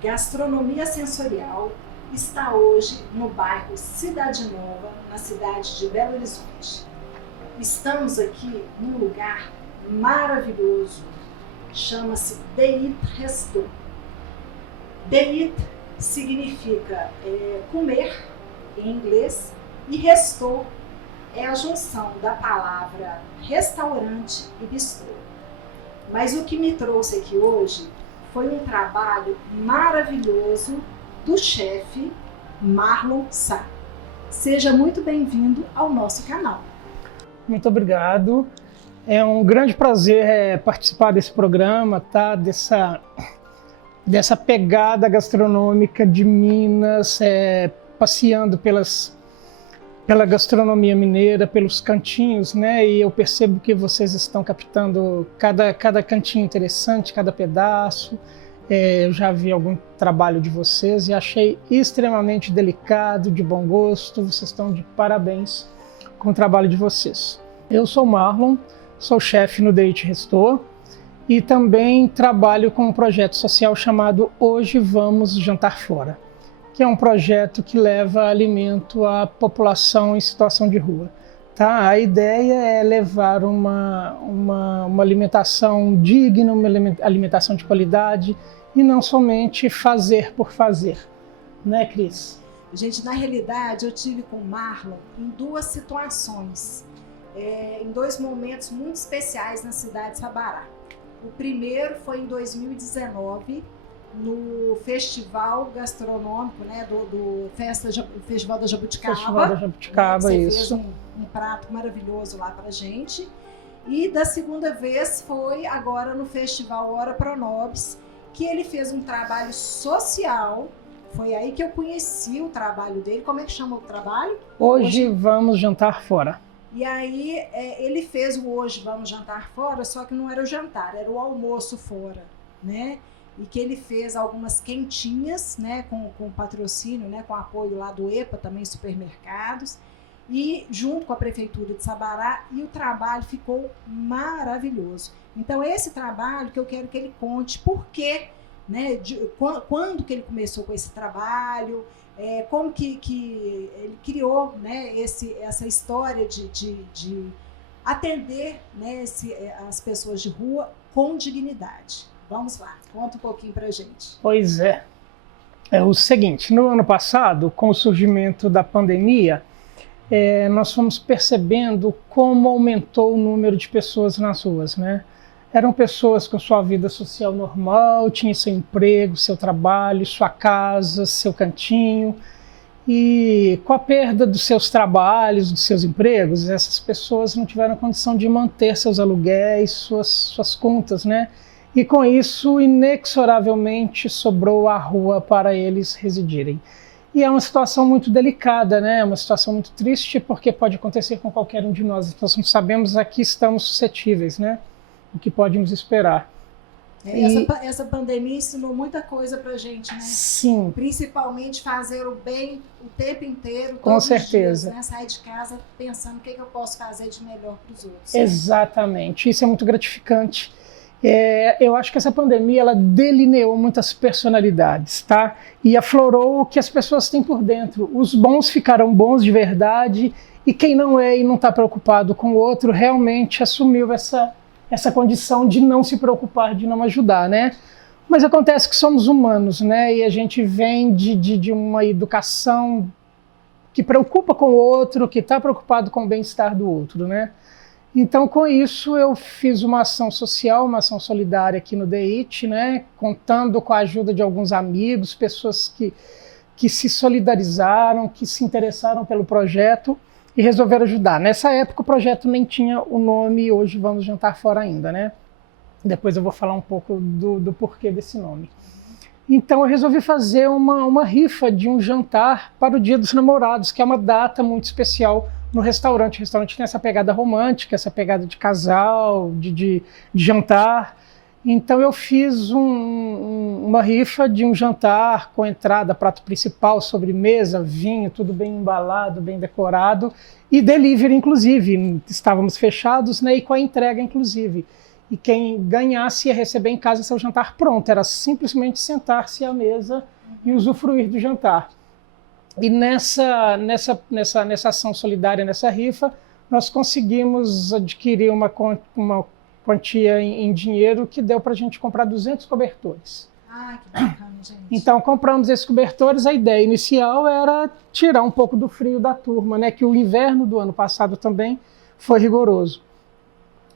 Gastronomia Sensorial está hoje no bairro Cidade Nova, na cidade de Belo Horizonte. Estamos aqui num lugar maravilhoso, chama-se Deit Resto. Deit significa comer em inglês e resto é a junção da palavra restaurante e bistrô. Mas o que me trouxe aqui hoje foi um trabalho maravilhoso do chefe Marlon Sá. Seja muito bem-vindo ao nosso canal. Muito obrigado. É um grande prazer participar desse programa, tá? Dessa pegada gastronômica de Minas, passeando pela gastronomia mineira, pelos cantinhos, né? E eu percebo que vocês estão captando cada cantinho interessante, cada pedaço. Eu já vi algum trabalho de vocês e achei extremamente delicado, de bom gosto. Vocês estão de parabéns com o trabalho de vocês. Eu sou Marlon, sou chefe no Deit Resto e também trabalho com um projeto social chamado Hoje Vamos Jantar Fora, que é um projeto que leva alimento à população em situação de rua. Tá? A ideia é levar uma alimentação digna, uma alimentação de qualidade e não somente fazer por fazer. Né, Cris? Gente, na realidade, eu tive com o Marlon em duas situações, em dois momentos muito especiais na cidade de Sabará. O primeiro foi em 2019, no festival gastronômico, né, do Festival da Jabuticaba. Festival da Jabuticaba, né, você isso. fez um prato maravilhoso lá pra gente. E da segunda vez foi agora no Festival Hora Pronobis, que ele fez um trabalho social. Foi aí que eu conheci o trabalho dele. Como é que chama o trabalho? Hoje Vamos Jantar Fora. E aí ele fez o Hoje Vamos Jantar Fora, só que não era o jantar, era o almoço fora, né? E que ele fez algumas quentinhas, né, com patrocínio, né, com apoio lá do EPA, também supermercados, e junto com a Prefeitura de Sabará, e o trabalho ficou maravilhoso. Então esse trabalho que eu quero que ele conte por quê, né, quando que ele começou com esse trabalho, como que ele criou, né, essa história de atender, né, as pessoas de rua com dignidade. Vamos lá, conta um pouquinho pra gente. Pois é. É o seguinte, no ano passado, com o surgimento da pandemia, nós fomos percebendo como aumentou o número de pessoas nas ruas, né? Eram pessoas com sua vida social normal, tinham seu emprego, seu trabalho, sua casa, seu cantinho. E com a perda dos seus trabalhos, dos seus empregos, essas pessoas não tiveram condição de manter seus aluguéis, suas contas, né? E com isso, inexoravelmente, sobrou a rua para eles residirem. E é uma situação muito delicada, né? É uma situação muito triste, porque pode acontecer com qualquer um de nós. Nós não sabemos a que estamos suscetíveis, né? O que pode nos esperar. Essa pandemia ensinou muita coisa pra gente, né? Sim. Principalmente fazer o bem o tempo inteiro, com certeza. Os dias, né? Sair de casa pensando o que eu posso fazer de melhor para os outros. Exatamente, isso é muito gratificante. Eu acho que essa pandemia ela delineou muitas personalidades, tá? E aflorou o que as pessoas têm por dentro. Os bons ficaram bons de verdade e quem não é e não está preocupado com o outro realmente assumiu essa condição de não se preocupar, de não ajudar, né? Mas acontece que somos humanos, né? E a gente vem de uma educação que preocupa com o outro, que está preocupado com o bem-estar do outro, né? Então, com isso, eu fiz uma ação social, uma ação solidária aqui no Deit, né? Contando com a ajuda de alguns amigos, pessoas que se solidarizaram, que se interessaram pelo projeto e resolveram ajudar. Nessa época, o projeto nem tinha o nome Hoje Vamos Jantar Fora ainda, né? Depois eu vou falar um pouco do porquê desse nome. Então, eu resolvi fazer uma rifa de um jantar para o Dia dos Namorados, que é uma data muito especial no restaurante. O restaurante tem essa pegada romântica, essa pegada de casal, de jantar. Então eu fiz uma rifa de um jantar com entrada, prato principal, sobremesa, vinho, tudo bem embalado, bem decorado. E delivery, inclusive. Estávamos fechados, né, e com a entrega, inclusive. e quem ganhasse ia receber em casa seu jantar pronto. Era simplesmente sentar-se à mesa e usufruir do jantar. E nessa ação solidária, nessa rifa, nós conseguimos adquirir uma quantia em dinheiro que deu para a gente comprar 200 cobertores. Ah, que bacana, gente. Então, compramos esses cobertores. A ideia inicial era tirar um pouco do frio da turma, né? Que o inverno do ano passado também foi rigoroso.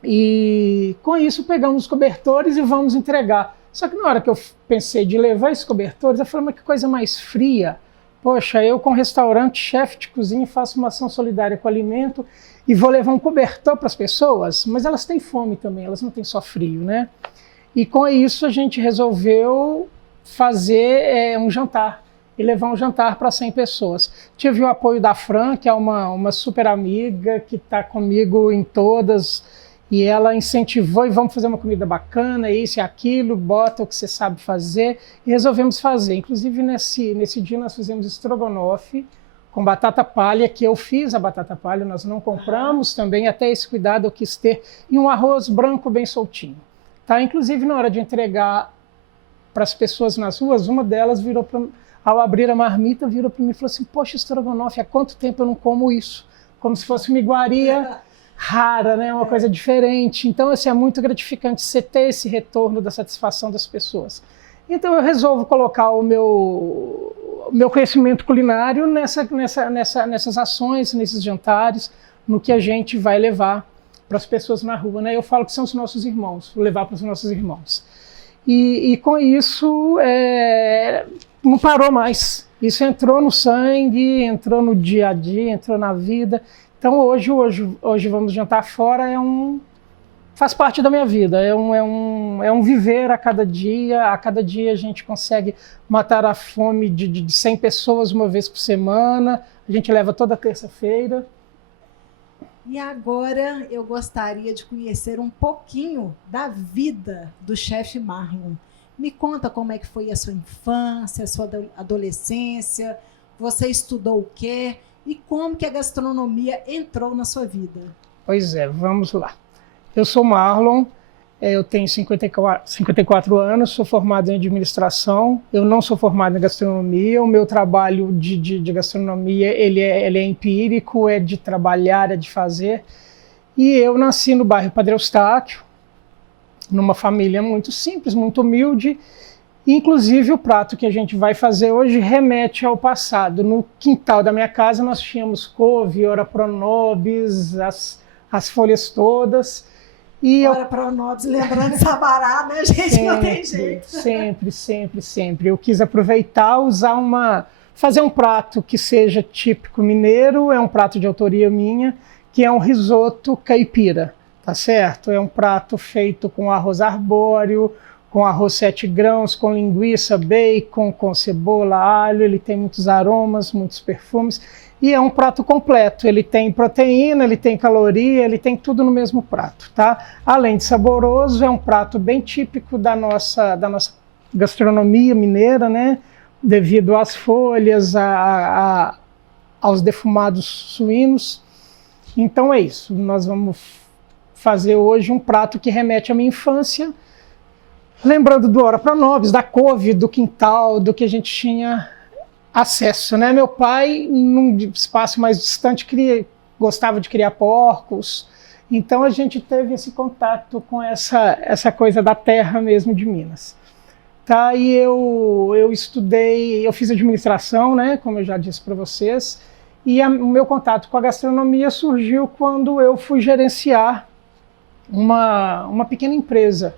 E com isso pegamos os cobertores e vamos entregar. Só que na hora que eu pensei de levar esses cobertores, eu falei, mas que coisa mais fria. Poxa, eu com restaurante, chefe de cozinha, faço uma ação solidária com alimento e vou levar um cobertor para as pessoas, mas elas têm fome também, elas não têm só frio, né? E com isso a gente resolveu fazer um jantar e levar um jantar para 100 pessoas. Tive o apoio da Fran, que é uma super amiga, que está comigo em todas, e ela incentivou, e vamos fazer uma comida bacana, isso e aquilo, bota o que você sabe fazer, e resolvemos fazer. Inclusive nesse dia nós fizemos estrogonofe com batata palha, que eu fiz a batata palha, nós não compramos também, até esse cuidado eu quis ter, e um arroz branco bem soltinho. Tá? Inclusive, na hora de entregar para as pessoas nas ruas, uma delas virou para, ao abrir a marmita, virou para mim e falou assim, poxa, estrogonofe, há quanto tempo eu não como isso? Como se fosse uma iguaria rara, né? Uma coisa diferente. Então, assim, é muito gratificante você ter esse retorno da satisfação das pessoas. Então, eu resolvo colocar o meu conhecimento culinário nessas ações, nesses jantares, no que a gente vai levar para as pessoas na rua, né? Eu falo que são os nossos irmãos, vou levar para os nossos irmãos. E com isso, não parou mais. Isso entrou no sangue, entrou no dia a dia, entrou na vida. Então hoje vamos jantar fora, faz parte da minha vida, é um viver a cada dia a gente consegue matar a fome de 100 pessoas uma vez por semana, a gente leva toda terça-feira. E agora eu gostaria de conhecer um pouquinho da vida do chefe Marlon. Me conta como é que foi a sua infância, a sua adolescência, você estudou o quê e como que a gastronomia entrou na sua vida? Pois é, vamos lá. Eu sou Marlon, eu tenho 54 anos, sou formado em administração, eu não sou formado em gastronomia, o meu trabalho de gastronomia ele é empírico, é de trabalhar, é de fazer. E eu nasci no bairro Padre Eustáquio, numa família muito simples, muito humilde. Inclusive o prato que a gente vai fazer hoje remete ao passado. No quintal da minha casa nós tínhamos couve, ora pro nobis, as folhas todas. E ora pro nobis, lembrando de Sabará, né, gente? Sempre, não tem jeito. Sempre. Eu quis aproveitar, fazer um prato que seja típico mineiro, é um prato de autoria minha, que é um risoto caipira, tá certo? É um prato feito com arroz arbóreo, com arroz 7 grãos, com linguiça, bacon, com cebola, alho, ele tem muitos aromas, muitos perfumes, e é um prato completo, ele tem proteína, ele tem caloria, ele tem tudo no mesmo prato, tá? Além de saboroso, é um prato bem típico da nossa gastronomia mineira, né? Devido às folhas, aos defumados suínos. Então é isso, nós vamos fazer hoje um prato que remete à minha infância, lembrando do ora pro nobis, da couve, do quintal, do que a gente tinha acesso, né? Meu pai, num espaço mais distante, gostava de criar porcos, então a gente teve esse contato com essa coisa da terra mesmo de Minas. Tá? E eu estudei, eu fiz administração, né? Como eu já disse para vocês, e o meu contato com a gastronomia surgiu quando eu fui gerenciar uma pequena empresa.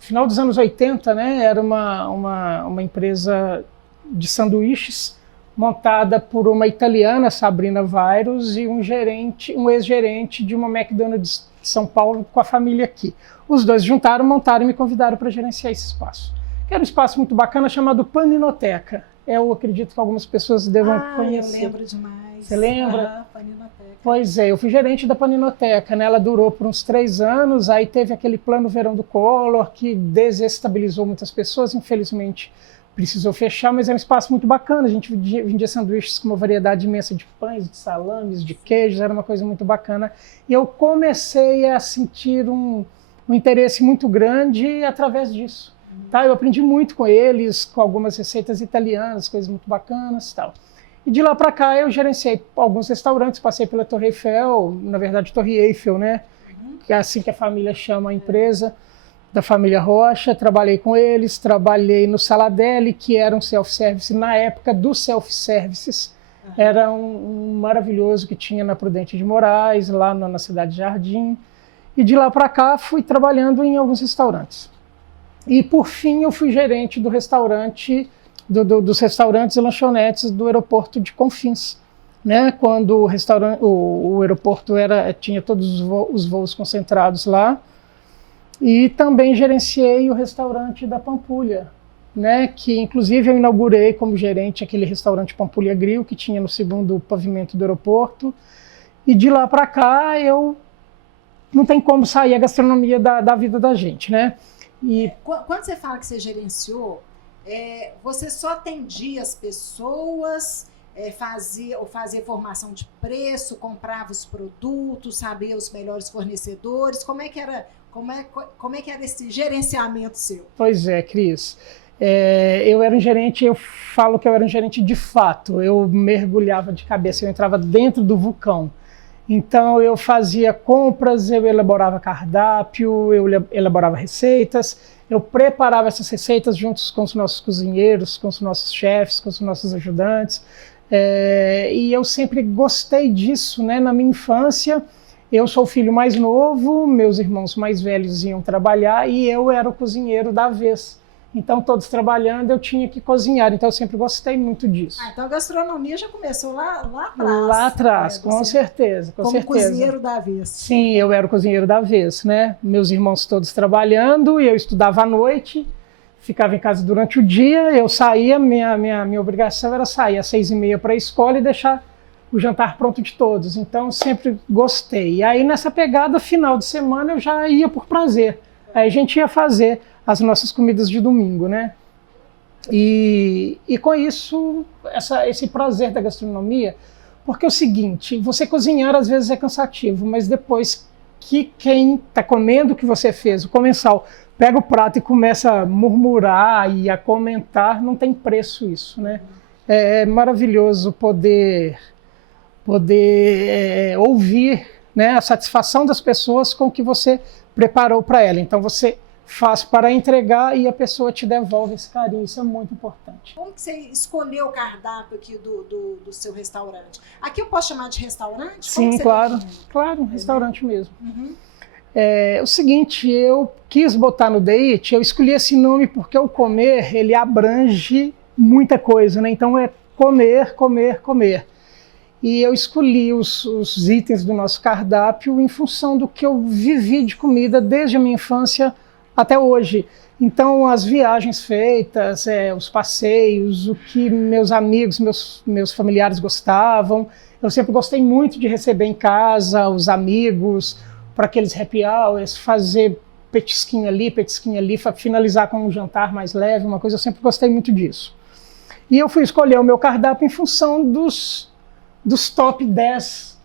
Final dos anos 80, né, era uma empresa de sanduíches montada por uma italiana, Sabrina Vairos, e um ex-gerente de uma McDonald's de São Paulo com a família aqui. Os dois juntaram, montaram e me convidaram para gerenciar esse espaço. Era um espaço muito bacana chamado Paninoteca. Eu acredito que algumas pessoas devam conhecer. Eu lembro demais. Você lembra? Paninoteca. Pois é, eu fui gerente da Paninoteca, né? Ela durou por uns 3 anos, aí teve aquele plano verão do Collor, que desestabilizou muitas pessoas, infelizmente precisou fechar, mas é um espaço muito bacana. A gente vendia sanduíches com uma variedade imensa de pães, de salames, de queijos, era uma coisa muito bacana. E eu comecei a sentir um interesse muito grande através disso. Tá? Eu aprendi muito com eles, com algumas receitas italianas, coisas muito bacanas e tal. E de lá para cá eu gerenciei alguns restaurantes, passei pela Torre Eiffel, na verdade Torre Eiffel, né? Que é assim que a família chama a empresa, da família Rocha. Trabalhei com eles, trabalhei no Saladelli, que era um self-service na época dos self-services. Era um maravilhoso que tinha na Prudente de Moraes, lá na Cidade de Jardim. E de lá para cá fui trabalhando em alguns restaurantes. E por fim eu fui gerente do restaurante, dos restaurantes e lanchonetes do aeroporto de Confins, né? Quando o aeroporto tinha todos os voos concentrados lá. E também gerenciei o restaurante da Pampulha, né? Que inclusive eu inaugurei como gerente aquele restaurante Pampulha Grill, que tinha no segundo pavimento do aeroporto. E de lá para cá não tem como sair a gastronomia da vida da gente, né? E quando você fala que você gerenciou, você só atendia as pessoas, fazia formação de preço, comprava os produtos, sabia os melhores fornecedores? Como é que era esse gerenciamento seu? Pois é, Cris. Eu era um gerente, eu falo que eu era um gerente de fato. Eu mergulhava de cabeça, eu entrava dentro do vulcão. Então eu fazia compras, eu elaborava cardápio, eu elaborava receitas, eu preparava essas receitas juntos com os nossos cozinheiros, com os nossos chefes, com os nossos ajudantes. E eu sempre gostei disso, né? Na minha infância, eu sou o filho mais novo, meus irmãos mais velhos iam trabalhar e eu era o cozinheiro da vez. Então, todos trabalhando, eu tinha que cozinhar. Então, eu sempre gostei muito disso. Então, a gastronomia já começou lá atrás. Lá atrás, com certeza. Como cozinheiro da vez. Sim, eu era o cozinheiro da vez, né? Meus irmãos todos trabalhando, e eu estudava à noite, ficava em casa durante o dia, eu saía, minha obrigação era sair às 6h30 para a escola e deixar o jantar pronto de todos. Então, sempre gostei. E aí, nessa pegada, final de semana, eu já ia por prazer. Aí a gente ia fazer as nossas comidas de domingo, né? E com isso, esse prazer da gastronomia, porque é o seguinte, você cozinhar às vezes é cansativo, mas depois que quem está comendo o que você fez, o comensal, pega o prato e começa a murmurar e a comentar, não tem preço isso, né? É maravilhoso poder ouvir, né, a satisfação das pessoas com o que você preparou para ela. Então você faz para entregar e a pessoa te devolve esse carinho. Isso é muito importante. Como que você escolheu o cardápio aqui do seu restaurante? Aqui eu posso chamar de restaurante? Sim, claro, um restaurante mesmo. É o seguinte, eu quis botar no DEIT, eu escolhi esse nome porque o comer, ele abrange muita coisa, né? Então é comer, comer, comer. E eu escolhi os itens do nosso cardápio em função do que eu vivi de comida desde a minha infância até hoje. Então, as viagens feitas, os passeios, o que meus amigos, meus familiares gostavam. Eu sempre gostei muito de receber em casa os amigos, para aqueles happy hours, fazer petisquinho ali, finalizar com um jantar mais leve, uma coisa, eu sempre gostei muito disso. E eu fui escolher o meu cardápio em função dos top 10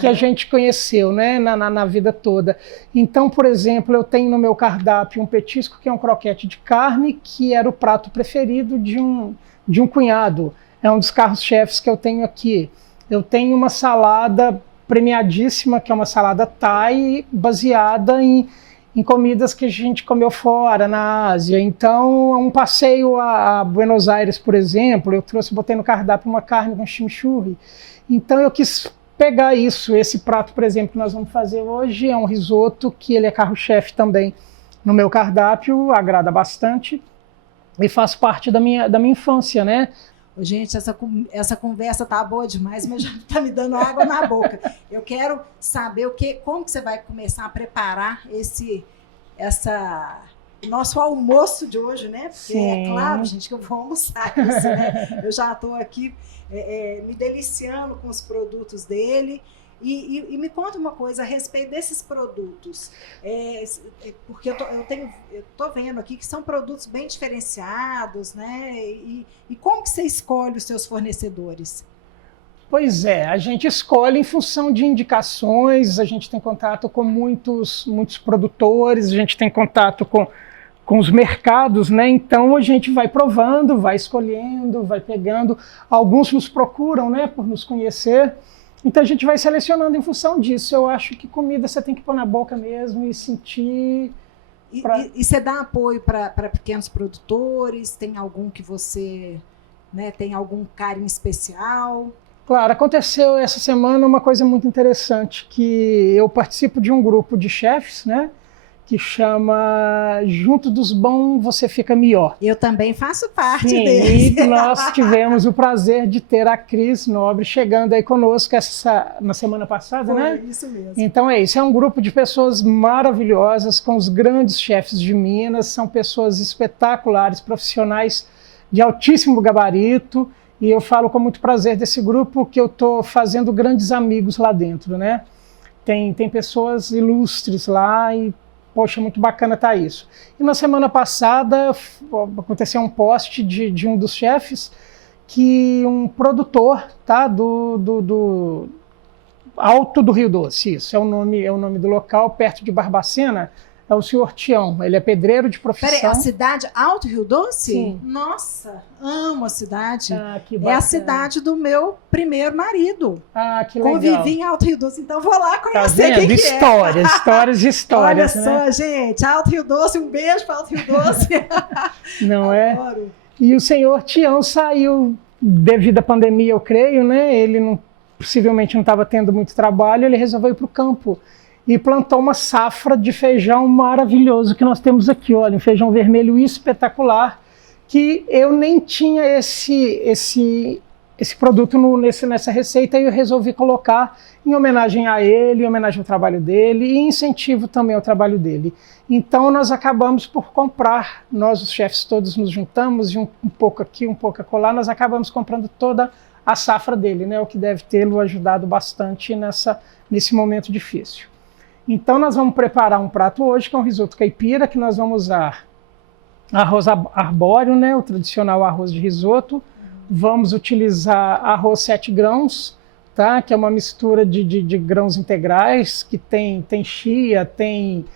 que a gente conheceu, né, na vida toda. Então, por exemplo, eu tenho no meu cardápio um petisco que é um croquete de carne, que era o prato preferido de um cunhado. É um dos carros-chefes que eu tenho aqui. Eu tenho uma salada premiadíssima, que é uma salada Thai, baseada em comidas que a gente comeu fora, na Ásia. Então, um passeio a Buenos Aires, por exemplo, eu botei no cardápio uma carne com chimichurri. Então, eu quis pegar esse prato, por exemplo, que nós vamos fazer hoje, é um risoto, que ele é carro-chefe também no meu cardápio, agrada bastante e faz parte da minha infância, né? Gente, essa conversa tá boa demais, mas já tá me dando água na boca. Eu quero saber como que você vai começar a preparar nosso almoço de hoje, né? Porque Sim. É claro, gente, que eu vou almoçar isso, né? Eu já estou aqui me deliciando com os produtos dele. E me conta uma coisa a respeito desses produtos, porque eu tô vendo aqui que são produtos bem diferenciados, né? E como que você escolhe os seus fornecedores? Pois é, a gente escolhe em função de indicações, a gente tem contato com muitos produtores, a gente tem contato com os mercados, né? Então a gente vai provando, vai escolhendo, vai pegando. Alguns nos procuram, né, por nos conhecer. Então a gente vai selecionando em função disso. Eu acho que comida você tem que pôr na boca mesmo e sentir. E você dá apoio para pequenos produtores? Tem algum que você, né, tem algum carinho especial? Claro, aconteceu essa semana uma coisa muito interessante, que eu participo de um grupo de chefes, né, que chama Junto dos Bons Você Fica Melhor. Eu também faço parte desse. E nós tivemos o prazer de ter a Cris Nobre chegando aí conosco na semana passada, né? Isso mesmo. Então é isso, é um grupo de pessoas maravilhosas, com os grandes chefes de Minas, são pessoas espetaculares, profissionais de altíssimo gabarito, e eu falo com muito prazer desse grupo que eu estou fazendo grandes amigos lá dentro, né? Tem pessoas ilustres lá e poxa, muito bacana tá isso. E na semana passada aconteceu um post de um dos chefes que um produtor, tá, do Alto do Rio Doce, isso é o nome do local, perto de Barbacena, é o senhor Tião. Ele é pedreiro de profissão. Peraí, a cidade Alto Rio Doce? Sim. Nossa, amo a cidade. Ah, que bacana. É a cidade do meu primeiro marido. Ah, que legal. Convivi em Alto Rio Doce, então vou lá conhecer tá vendo? quem Histórias, é. histórias e histórias. Olha só, né? gente, Alto Rio Doce, um beijo para Alto Rio Doce. Não Adoro. E o senhor Tião saiu devido à pandemia, eu creio, né? Ele possivelmente não estava tendo muito trabalho, ele resolveu ir para o campo e plantou uma safra de feijão maravilhoso que nós temos aqui, olha, um feijão vermelho espetacular, que eu nem tinha esse produto nessa receita e eu resolvi colocar em homenagem a ele, em homenagem ao trabalho dele e incentivo também ao trabalho dele. Então nós acabamos por comprar, nós os chefes todos nos juntamos e um pouco aqui, um pouco acolá, nós acabamos comprando toda a safra dele, né, o que deve tê-lo ajudado bastante nesse momento difícil. Então nós vamos preparar um prato hoje, que é um risoto caipira, que nós vamos usar arroz arbóreo, né, o tradicional arroz de risoto. Vamos utilizar arroz 7 grãos, tá, que é uma mistura de grãos integrais, que tem chia, tem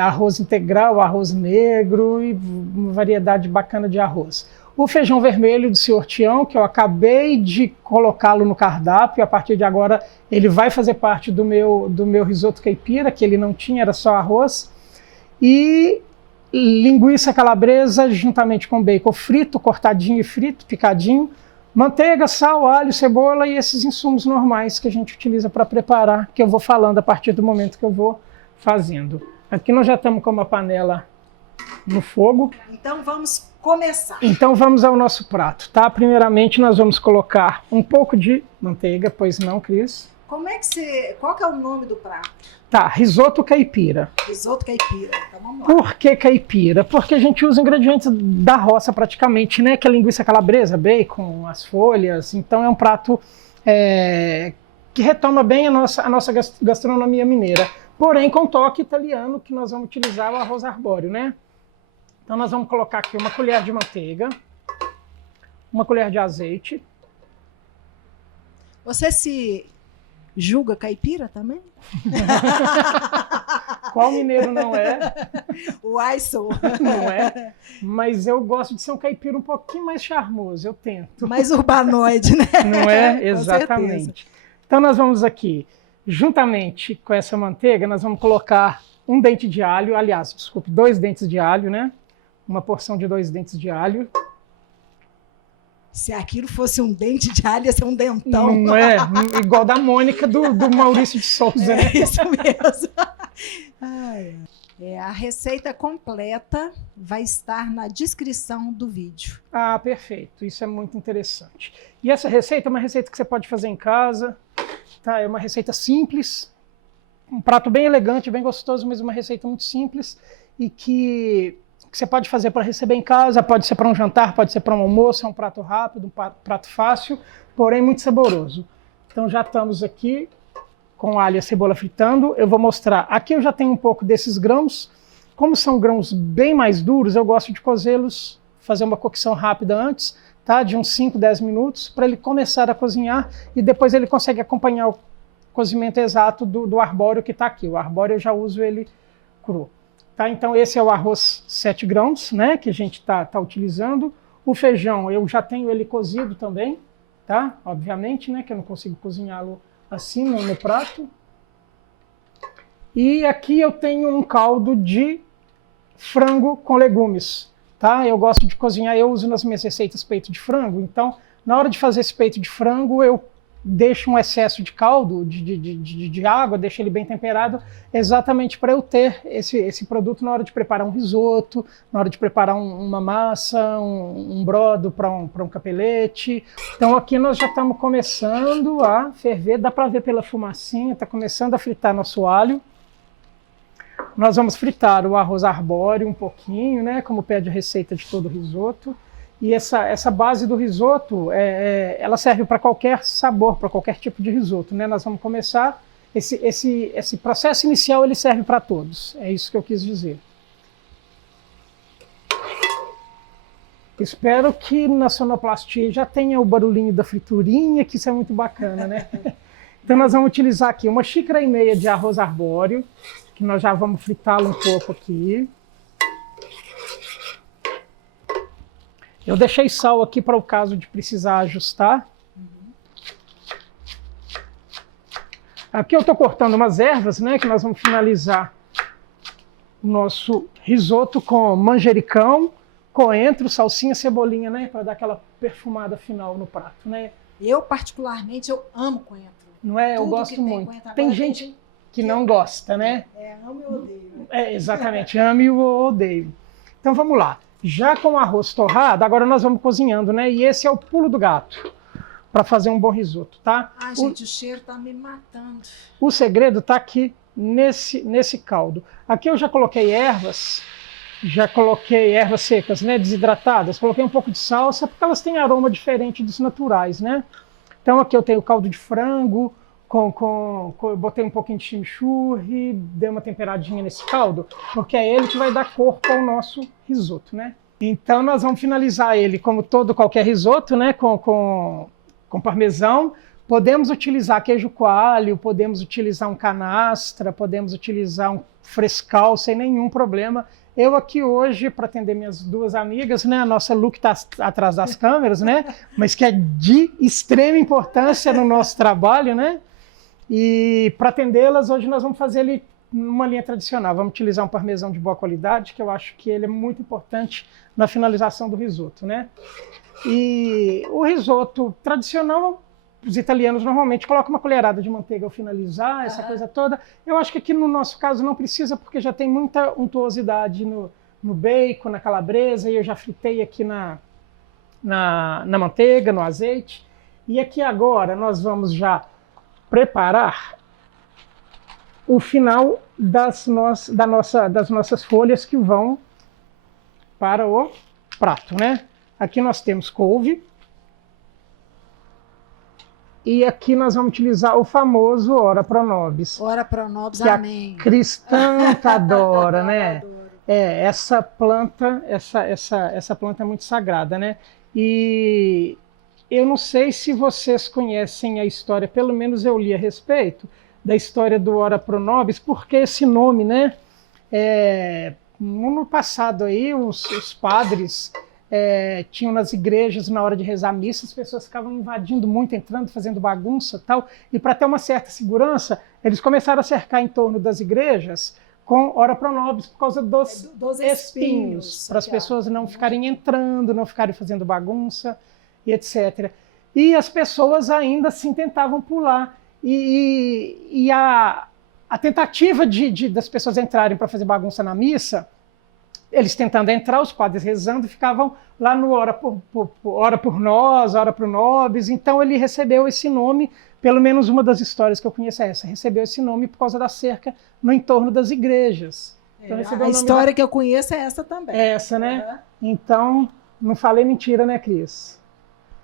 arroz integral, arroz negro e uma variedade bacana de arroz. O feijão vermelho do senhor Tião, que eu acabei de colocá-lo no cardápio, a partir de agora ele vai fazer parte do meu risoto caipira, que ele não tinha, era só arroz. E linguiça calabresa, juntamente com bacon frito, cortadinho e frito, picadinho, manteiga, sal, alho, cebola e esses insumos normais que a gente utiliza para preparar, que eu vou falando a partir do momento que eu vou fazendo. Aqui nós já estamos com uma panela no fogo. Então vamos começar. Então vamos ao nosso prato, tá? Primeiramente nós vamos colocar um pouco de manteiga, pois não, Cris? Qual que é o nome do prato? Tá, risoto caipira. Risoto caipira, então vamos lá. Por que caipira? Porque a gente usa ingredientes da roça praticamente, né? Que é linguiça calabresa, bacon, as folhas. Então é um prato que retoma bem a nossa gastronomia mineira. Porém com toque italiano, que nós vamos utilizar o arroz arbóreo, né? Então nós vamos colocar aqui uma colher de manteiga, uma colher de azeite. Você se julga caipira também? Qual mineiro não é? Uai, sou. Não é? Mas eu gosto de ser um caipira um pouquinho mais charmoso, eu tento. Mais urbanoide, né? Não é? Exatamente. Então nós vamos aqui, juntamente com essa manteiga, nós vamos colocar um dente de alho, aliás, desculpe, 2 dentes de alho, né? Uma porção de 2 dentes de alho. Se aquilo fosse um dente de alho, ia ser um dentão. Não é? Igual da Mônica do Maurício de Souza, né? É isso mesmo. A receita completa vai estar na descrição do vídeo. Ah, perfeito. Isso é muito interessante. E essa receita é uma receita que você pode fazer em casa. Tá? É uma receita simples, um prato bem elegante, bem gostoso, mas uma receita muito simples e que você pode fazer para receber em casa, pode ser para um jantar, pode ser para um almoço, é um prato rápido, um prato fácil, porém muito saboroso. Então já estamos aqui com alho e a cebola fritando. Eu vou mostrar. Aqui eu já tenho um pouco desses grãos. Como são grãos bem mais duros, eu gosto de cozê-los, fazer uma cocção rápida antes, tá? De uns 5, 10 minutos, para ele começar a cozinhar e depois ele consegue acompanhar o cozimento exato do arbóreo que está aqui. O arbóreo eu já uso ele cru. Tá? Então esse é o arroz 7 grãos, né, que a gente está utilizando. O feijão eu já tenho ele cozido também, tá? Obviamente, né, que eu não consigo cozinhá-lo assim no prato. E aqui eu tenho um caldo de frango com legumes, tá? Eu gosto de cozinhar, eu uso nas minhas receitas peito de frango, então na hora de fazer esse peito de frango eu deixo um excesso de caldo, de água, deixo ele bem temperado, exatamente para eu ter esse produto na hora de preparar um risoto, na hora de preparar uma massa, um brodo para um capelete. Então aqui nós já estamos começando a ferver, dá para ver pela fumacinha, está começando a fritar nosso alho. Nós vamos fritar o arroz arbóreo um pouquinho, né, como pede a receita de todo risoto. E essa base do risoto, ela serve para qualquer sabor, para qualquer tipo de risoto, né? Nós vamos começar, esse processo inicial ele serve para todos, é isso que eu quis dizer. Espero que na sonoplastia já tenha o barulhinho da friturinha, que isso é muito bacana, né? Então nós vamos utilizar aqui 1,5 xícaras de arroz arbóreo, que nós já vamos fritá-lo um pouco aqui. Eu deixei sal aqui para o caso de precisar ajustar. Aqui eu estou cortando umas ervas, né, que nós vamos finalizar o nosso risoto com manjericão, coentro, salsinha, cebolinha, né, para dar aquela perfumada final no prato, né? Eu, particularmente, eu amo coentro. Não é? Eu gosto muito. Tem gente que não gosta, né? Amo e odeio. Exatamente, amo e odeio. Então vamos lá. Já com o arroz torrado, agora nós vamos cozinhando, né? E esse é o pulo do gato para fazer um bom risoto, tá? Ai, gente, o cheiro tá me matando. O segredo tá aqui nesse caldo. Aqui eu já coloquei ervas secas, né? Desidratadas. Coloquei um pouco de salsa porque elas têm aroma diferente dos naturais, né? Então aqui eu tenho caldo de frango, botei um pouquinho de chimichurri, dei uma temperadinha nesse caldo, porque é ele que vai dar corpo ao nosso risoto, né? Então nós vamos finalizar ele como qualquer risoto, né? Com parmesão. Podemos utilizar queijo coalho, podemos utilizar um canastra, podemos utilizar um frescal sem nenhum problema. Eu aqui hoje, para atender minhas duas amigas, né, a nossa Lu que está atrás das câmeras, né, mas que é de extrema importância no nosso trabalho, né? E para atendê-las, hoje nós vamos fazer ele numa linha tradicional. Vamos utilizar um parmesão de boa qualidade, que eu acho que ele é muito importante na finalização do risoto, né? E o risoto tradicional, os italianos normalmente colocam uma colherada de manteiga ao finalizar, essa coisa toda. Eu acho que aqui no nosso caso não precisa, porque já tem muita untuosidade no bacon, na calabresa, e eu já fritei aqui na manteiga, no azeite. E aqui agora nós vamos já preparar o final das nossas folhas que vão para o prato, né? Aqui nós temos couve. E aqui nós vamos utilizar o famoso Ora Pro Nobis. Ora Pro Nobis, que amém. A cristã adora, né? Essa planta é muito sagrada, né? E eu não sei se vocês conhecem a história, pelo menos eu li a respeito, da história do Ora Pro Nobis, porque esse nome, né? No passado aí, os padres tinham nas igrejas, na hora de rezar a missa, as pessoas ficavam invadindo muito, entrando, fazendo bagunça tal, e para ter uma certa segurança, eles começaram a cercar em torno das igrejas com Ora Pro Nobis por causa dos espinhos, para as pessoas não ficarem entrando, não ficarem fazendo bagunça, e etc. E as pessoas ainda assim tentavam pular, e a tentativa das pessoas entrarem para fazer bagunça na missa, eles tentando entrar, os padres rezando, ficavam lá no Ora por nós, Ora pro Nobis. Então ele recebeu esse nome, pelo menos uma das histórias que eu conheço é essa, recebeu esse nome por causa da cerca no entorno das igrejas. Então, a história que eu conheço é essa também. Essa, né? Então, não falei mentira, né, Cris?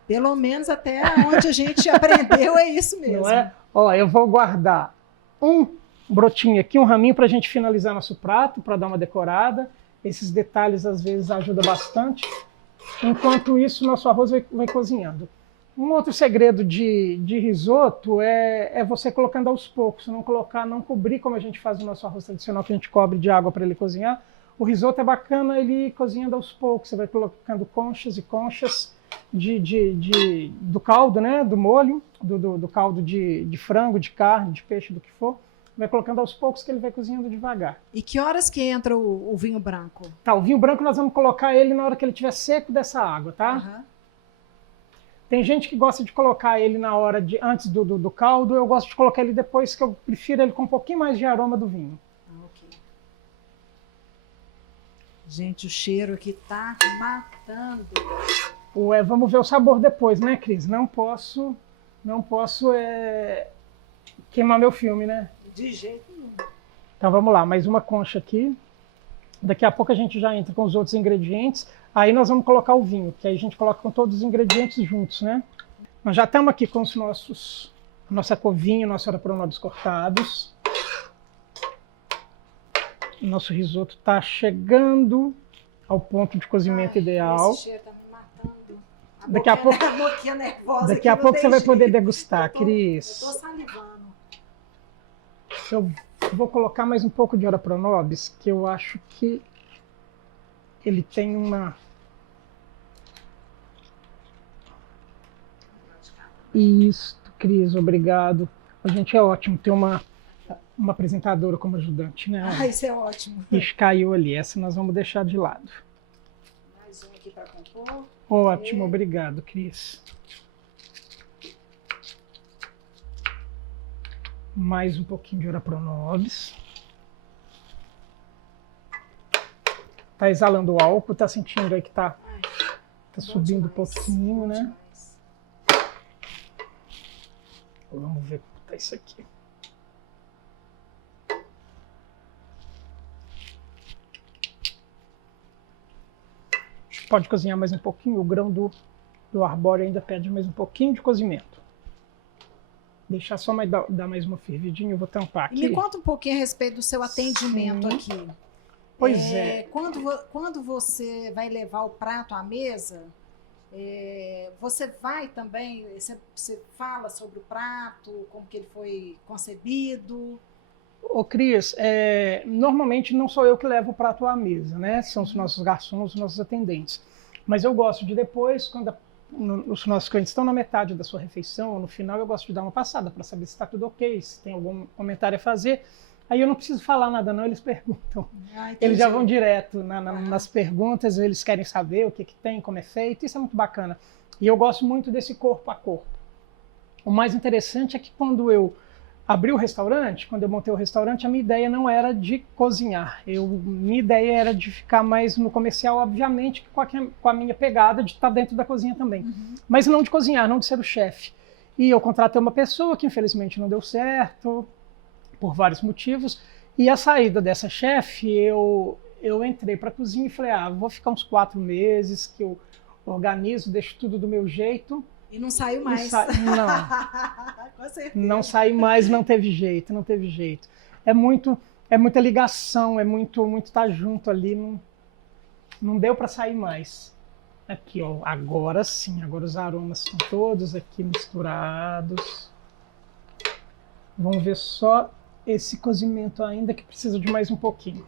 Pelo menos até onde a gente aprendeu é isso mesmo. Não é? Ó, eu vou guardar um brotinho aqui, um raminho para a gente finalizar nosso prato, para dar uma decorada. Esses detalhes às vezes ajudam bastante. Enquanto isso, nosso arroz vai cozinhando. Um outro segredo de risoto é você colocando aos poucos, não cobrir como a gente faz o nosso arroz tradicional, que a gente cobre de água para ele cozinhar. O risoto é bacana ele ir cozinhando aos poucos, você vai colocando conchas e conchas do caldo, né? Do molho, do caldo de frango, de carne, de peixe, do que for. Vai colocando aos poucos que ele vai cozinhando devagar. E que horas que entra o vinho branco? Tá, o vinho branco nós vamos colocar ele na hora que ele estiver seco dessa água, tá? Uhum. Tem gente que gosta de colocar ele na hora antes do caldo, eu gosto de colocar ele depois, que eu prefiro ele com um pouquinho mais de aroma do vinho. Ok. Gente, o cheiro aqui tá matando. Vamos ver o sabor depois, né, Cris? Não posso queimar meu filme, né? De jeito nenhum. Então vamos lá, mais uma concha aqui. Daqui a pouco a gente já entra com os outros ingredientes. Aí nós vamos colocar o vinho, que aí a gente coloca com todos os ingredientes juntos, né? Nós já estamos aqui com nossa covinha, nosso ora pronobis cortados. Nosso risoto está chegando ao ponto de cozimento ideal. Esse cheiro tá me matando. Daqui a pouco, boquinha nervosa daqui a pouco você vai poder degustar, Cris. Eu tô salivando. Eu vou colocar mais um pouco de ora pronobis, que eu acho que ele tem uma... Isso, Cris, obrigado. A gente é ótimo ter uma apresentadora como ajudante, né? Isso é ótimo. Ixi, caiu ali. Essa nós vamos deixar de lado. Mais um aqui para compor. Ótimo, obrigado, Cris. Mais um pouquinho de ora pronobis. Tá exalando o álcool, tá sentindo aí que tá subindo um pouquinho, né? Vamos ver como tá isso aqui. Pode cozinhar mais um pouquinho, o grão do arbóreo ainda pede mais um pouquinho de cozimento. Deixar só dar mais uma fervidinha, eu vou tampar aqui. E me conta um pouquinho a respeito do seu atendimento aqui. Pois é. Quando você vai levar o prato à mesa, você vai também, você fala sobre o prato, como que ele foi concebido? Ô Cris, normalmente não sou eu que levo o prato à mesa, né? São os nossos garçons, os nossos atendentes. Mas eu gosto de depois, quando os nossos clientes estão na metade da sua refeição, ou no final, eu gosto de dar uma passada para saber se está tudo ok, se tem algum comentário a fazer. Aí eu não preciso falar nada não, eles perguntam. Eles já vão direto nas perguntas, eles querem saber o que tem, como é feito, isso é muito bacana. E eu gosto muito desse corpo a corpo. O mais interessante é que quando eu abri o restaurante, quando eu montei o restaurante, a minha ideia não era de cozinhar. Minha ideia era de ficar mais no comercial, obviamente, com a minha pegada de estar dentro da cozinha também. Uhum. Mas não de cozinhar, não de ser o chefe. E eu contratei uma pessoa que infelizmente não deu certo, por vários motivos. E a saída dessa chefe, eu entrei para a cozinha e falei, vou ficar uns 4 meses, que eu organizo, deixo tudo do meu jeito. E não saiu mais. Não. Com certeza. Não saí mais, não teve jeito, não teve jeito. É muita ligação, é muito estar junto ali, não deu para sair mais. Aqui, ó, agora sim, agora os aromas estão todos aqui misturados. Vamos ver só esse cozimento ainda, que precisa de mais um pouquinho.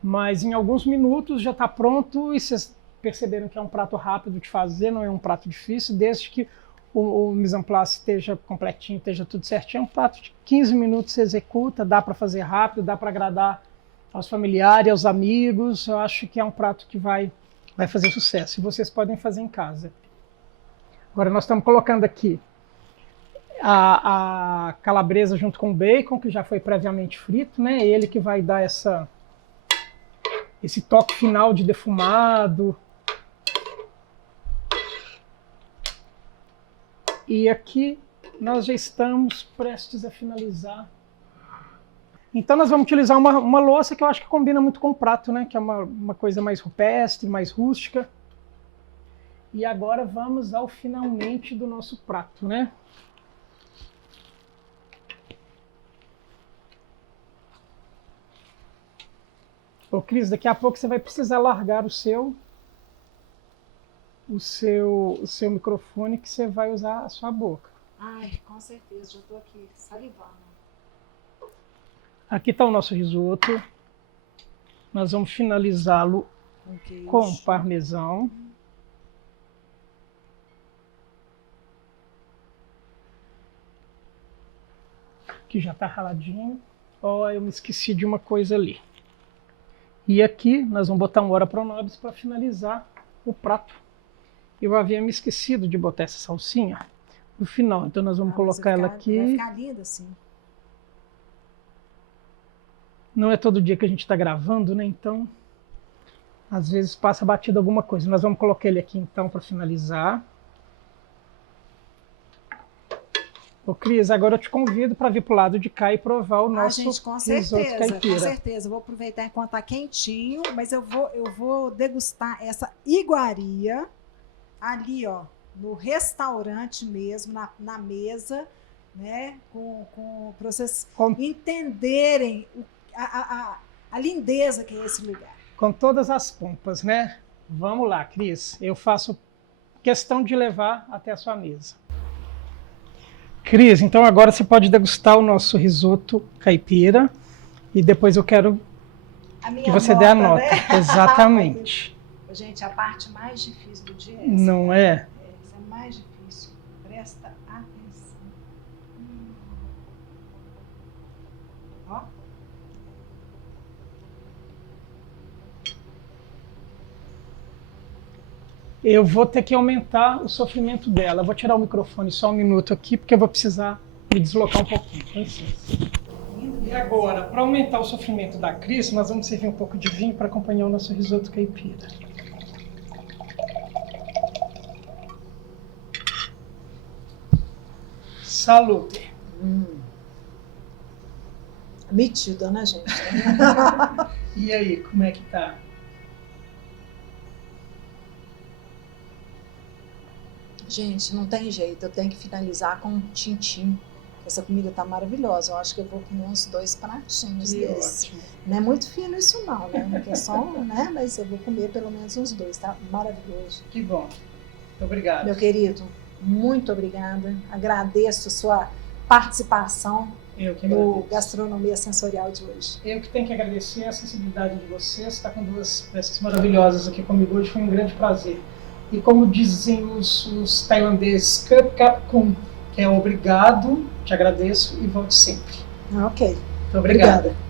Mas em alguns minutos já está pronto, e vocês perceberam que é um prato rápido de fazer, não é um prato difícil, desde que o mise en place esteja completinho, esteja tudo certinho. É um prato de 15 minutos, você executa, dá para fazer rápido, dá para agradar aos familiares, aos amigos. Eu acho que é um prato que vai fazer sucesso, e vocês podem fazer em casa. Agora nós estamos colocando aqui a calabresa junto com o bacon, que já foi previamente frito, né? Ele que vai dar esse toque final de defumado. E aqui nós já estamos prestes a finalizar. Então nós vamos utilizar uma louça que eu acho que combina muito com o prato, né? Que é uma coisa mais rupestre, mais rústica. E agora vamos ao finalmente do nosso prato, né? Ô, Cris, daqui a pouco você vai precisar largar o seu microfone, que você vai usar a sua boca. Ai, com certeza, já estou aqui salivando. Aqui está o nosso risoto. Nós vamos finalizá-lo com parmesão. Que já está raladinho. Ó, eu me esqueci de uma coisa ali. E aqui nós vamos botar um ora pronobis para finalizar o prato. Eu havia me esquecido de botar essa salsinha no final, então nós vamos colocar ela aqui. Vai ficar linda assim. Não é todo dia que a gente está gravando, né? Então, às vezes passa batido alguma coisa. Nós vamos colocar ele aqui então para finalizar. Ô, Cris, agora eu te convido para vir para o lado de cá e provar o nosso gente, com risoto caipira. Com certeza. Vou aproveitar enquanto está quentinho, mas eu vou degustar essa iguaria ali, ó, no restaurante mesmo, na mesa, né? Para vocês entenderem a lindeza que é esse lugar. Com todas as pompas, né? Vamos lá, Cris. Eu faço questão de levar até a sua mesa. Cris, então agora você pode degustar o nosso risoto caipira e depois eu quero que você dê a nota. Né? Exatamente. Gente, a parte mais difícil do dia é essa. Não é? Essa é mais difícil. Presta atenção. Ó. Eu vou ter que aumentar o sofrimento dela. Eu vou tirar o microfone só um minuto aqui, porque eu vou precisar me deslocar um pouquinho. Com licença. E agora, para aumentar o sofrimento da Cris, nós vamos servir um pouco de vinho para acompanhar o nosso risoto caipira. Salute! Metida, né, gente? E aí, como é que tá? Gente, não tem jeito, eu tenho que finalizar com um tintim. Essa comida tá maravilhosa, eu acho que eu vou comer uns 2 pratinhos desses. Não é muito fino isso não, né? Porque é só, né? Mas eu vou comer pelo menos uns 2, tá maravilhoso. Que bom. Muito obrigado. Meu querido, muito obrigada. Agradeço a sua participação no Gastronomia Sensorial de hoje. Eu que tenho que agradecer a sensibilidade de vocês. Estar com 2 peças maravilhosas aqui comigo hoje foi um grande prazer. E como dizem os tailandeses, Kup Kap Kum, que é obrigado, te agradeço e volte sempre. Ok. Muito obrigado. Obrigada.